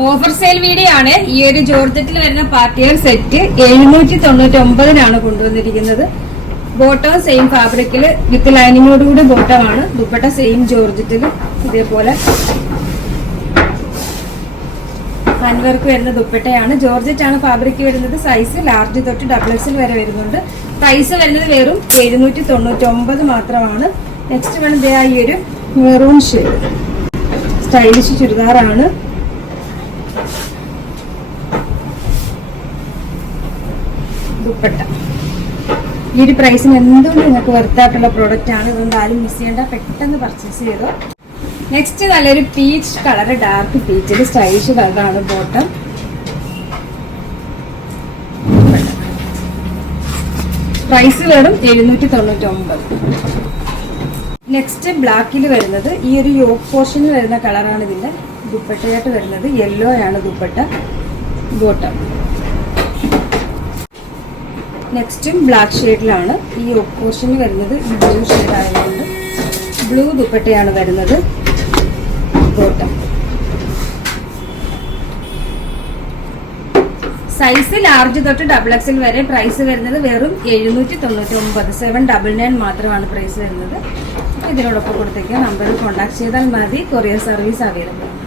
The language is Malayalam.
ഓഫർ സെയിൽ വീഡിയോ ആണ്. ഈ ഒരു ജോർജറ്റിൽ വരുന്ന പാർട്ടിയർ സെറ്റ് 799 കൊണ്ടുവന്നിരിക്കുന്നത്. ബോട്ടം സെയിം ഫാബ്രിക്കിൽ വിത്ത് ലൈനിങ്ങോടുകൂടി ബോട്ടമാണ്. ദുപ്പട്ട സെയിം ജോർജറ്റിൽ ഇതേപോലെ ഹാൻഡ് വർക്ക് വരുന്ന ദുപ്പട്ടയാണ്. ജോർജറ്റ് ആണ് ഫാബ്രിക് വരുന്നത്. സൈസ് ലാർജ് തൊട്ട് XXL വരെ വരുന്നുണ്ട്. പ്രൈസ് വരുന്നത് വെറും 799 മാത്രമാണ്. നെക്സ്റ്റ് വേണ്ടത് ഈ ഒരു മെറൂൺ ഷെയ്ഡ് സ്റ്റൈലിഷ് ചുരിദാറാണ്. ദുപ്പട്ട ഈ ഒരു പ്രൈസിന് എന്തുകൊണ്ട് നിങ്ങൾക്ക് വെർത്തായിട്ടുള്ള പ്രോഡക്റ്റ് ആണ്. അതുകൊണ്ട് ആരും മിസ് ചെയ്യേണ്ട, പെട്ടെന്ന് പർച്ചേസ് ചെയ്തോ. നെക്സ്റ്റ് നല്ലൊരു പീച്ച് കളർ, ഡാർക്ക് പീച്ചിൽ സ്റ്റൈലിഷ് കളറാണ് ബോട്ടം. പ്രൈസ് വെറും 799. നെക്സ്റ്റ് ബ്ലാക്കിൽ വരുന്നത് ഈ ഒരു യോക്ക് പോർഷനിൽ വരുന്ന കളറാണ്. ഇതിന്റെ ദുപ്പട്ടയായിട്ട് വരുന്നത് യെല്ലോ ആണ് ദുപ്പട്ട, ബോട്ടം. നെക്സ്റ്റും ബ്ലാക്ക് ഷെയ്ഡിലാണ്. ഈ യോക്ക് പോർഷനിൽ വരുന്നത് ബ്ലൂ ഷെയ്ഡ് ആയതുകൊണ്ട് ബ്ലൂ ദുപ്പട്ടയാണ് വരുന്നത്, ബോട്ടം. സൈസ് ലാർജ് തൊട്ട് XXL വരെ. പ്രൈസ് വരുന്നത് വെറും 799, 799 മാത്രമാണ് പ്രൈസ് വരുന്നത്. ഇതിനോടൊപ്പം കൊടുത്തേക്ക് നമ്പറിൽ കോൺടാക്ട് ചെയ്താൽ മതി. കൊറിയർ സർവീസ് അവൈലബിൾ ആണ്.